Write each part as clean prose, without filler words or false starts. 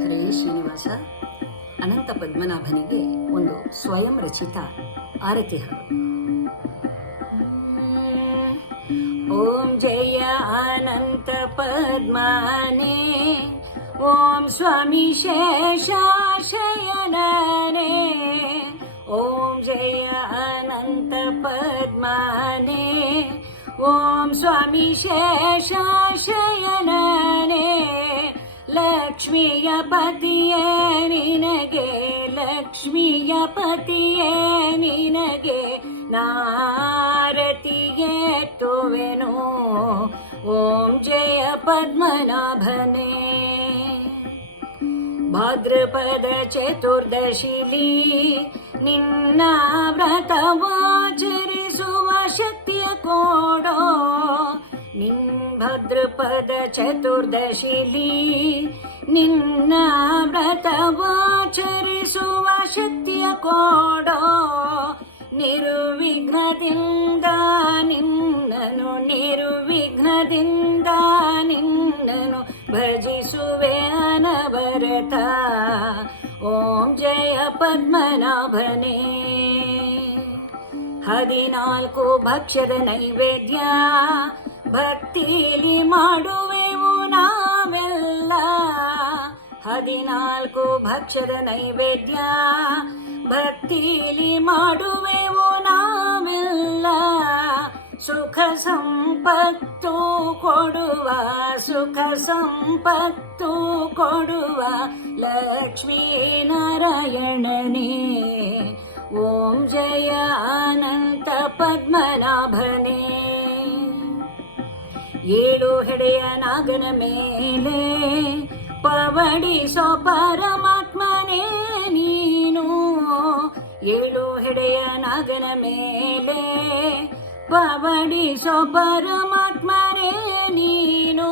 ಹರೇ ಶ್ರೀನಿವಾಸ. ಅನಂತ ಪದ್ಮನಾಭನಿಗೆ ಒಂದು ಸ್ವಯಂ ರಚಿತ ಆರತಿ ಹಾಡು. ಓಂ ಜಯ ಅನಂತ ಪದ್ಮನೇ, ಓಂ ಸ್ವಾಮಿ ಶೇಷಾಶಯನನೇ, ಓಂ ಜಯ ಅನಂತ ಪದ್ಮನೇ, ಓಂ ಸ್ವಾಮಿ ಶೇಷಾಶಯನನೇ, ಲಕ್ಷ್ಮಿಯ ಪತಿಯೇ ನಿನಗೆ, ಲಕ್ಷ್ಮಿಯ ಪತಿಯೇ ನಿನಗೆ ನಾರತಿಗೆ ತುವೆನು. ಓಂ ಜಯ ಪದ್ಮನಾಭನೇ. ಭಾದ್ರಪದ ಚತುರ್ದಶಿಲಿ ನಿನ್ನ ವ್ರತವಾಚರಿಸುವ ಶಕ್ತಿಯ ಕೊಡೋ. ಭಾದ್ರಪದ ಚತುರ್ದಶಿಲಿ ನಿನ್ನ ವ್ರತವಾಚರಿಸುವ ಶಕ್ತಿಯ ಕೊಡೋ. ನಿರ್ವಿಘ್ನದಿಂದ ನಿನ್ನನು, ನಿರ್ವಿಘ್ನದಿಂದ ನಿನ್ನನು ಭಜಿಸುವೆ ಅನವರತ. ಓಂ ಜಯ ಪದ್ಮನಾಭನೇ. 14 ಭಕ್ಷ್ಯದ ನೈವೇದ್ಯ ಭಕ್ತಿಲಿ ಮಾಡುವೆವು ನಾವೆಲ್ಲ. 14 ಭಕ್ಷ್ಯದ ನೈವೇದ್ಯ ಭಕ್ತಿಲಿ ಮಾಡುವೆವು ನಾವೆಲ್ಲ. ಸುಖ ಸಂಪತ್ತು ಕೊಡುವ, ಸುಖ ಸಂಪತ್ತು ಕೊಡುವ ಲಕ್ಷ್ಮೀ ನಾರಾಯಣನೇ. ಓಂ ಜಯ ಅನಂತ ಪದ್ಮನಾಭನೇ. 7 ಹೆಡೆಯ ನಾಗನ ಮೇಲೆ ಪವಡಿಸೋ ಪರಮಾತ್ಮನೇ ನೀನು. 7 ಹೆಡೆಯ ನಾಗನ ಮೇಲೆ ಪವಡಿಸೋ ಪರಮಾತ್ಮನೇ ನೀನು.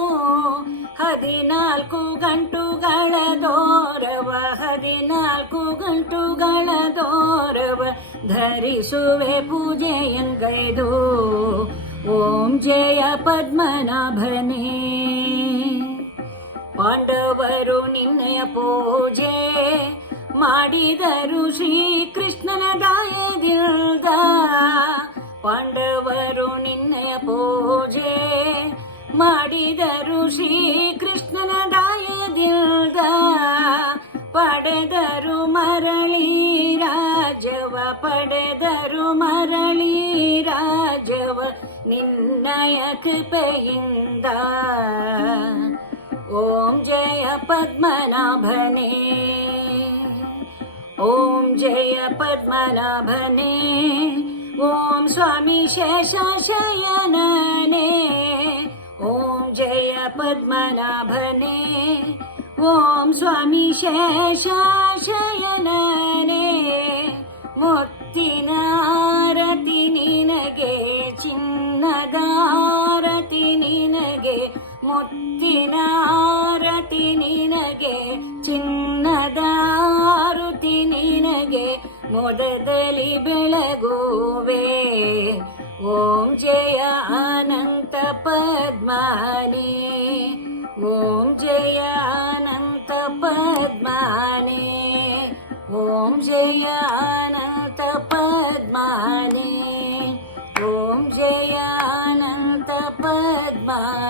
14 ಗಂಟುಗಳ ದೋರವ, 14 ಗಂಟುಗಳ ದೋರವ ಧರಿಸುವೆ ಪೂಜೆಯಂಗೈದು. ಓಂ ಜಯ ಪದ್ಮನಾಭನೇ. ಪಾಂಡವರು ನಿನ್ನಯ ಪೂಜೆ ಮಾಡಿದರು ಶ್ರೀಕೃಷ್ಣನ ದಾಯದಿಂದ. ಪಾಂಡವರು ನಿನ್ನಯ ಪೂಜೆ ಮಾಡಿದರು ಶ್ರೀಕೃಷ್ಣನ ದಾಯದಿಂದ. ಪಡೆದರು ಮರಳಿ ರಾಜವ, ಪಡೆದರು ಮರಳಿ ರಾಜವ ನಿನ್ನಯ ಕೃಪೆಯಿಂದ. ಓಂ ಜಯ ಪದ್ಮನಾಭನೇ. ಓಂ ಜಯ ಪದ್ಮನಾಭನೇ. ಓಂ ಸ್ವಾಮಿ ಶೇಷಾಶಯನನೇ. ಓಂ ಜಯ ಪದ್ಮನಾಭನೇ. ಓಂ ಸ್ವಾಮಿ ಶೇಷಾಶಯನನೇ. ಮುತ್ತಿನ ಆರತಿ ನಿನಗೆ, ಚಿನ್ನದ ಆರತಿ ನಿನಗೆ, ಮುತ್ತಿನ ಆರತಿ ನಿನಗೆ, ಚಿನ್ನದ ಆರತಿ ನಿನಗೆ ಮೊದದಲ್ಲಿ ಬೆಳಗುವೆ. ಓಂ ಜಯ ಅನಂತ ಪದ್ಮನೇ. ಓಂ ಜಯ ಅನಂತ ಪದ್ಮನೇ. ಓಂ ಜಯ ಅನಂತ ಪದ್ಮನೇ. ಓಂ ಜಯ ಅನಂತ ಪದ್ಮನೇ.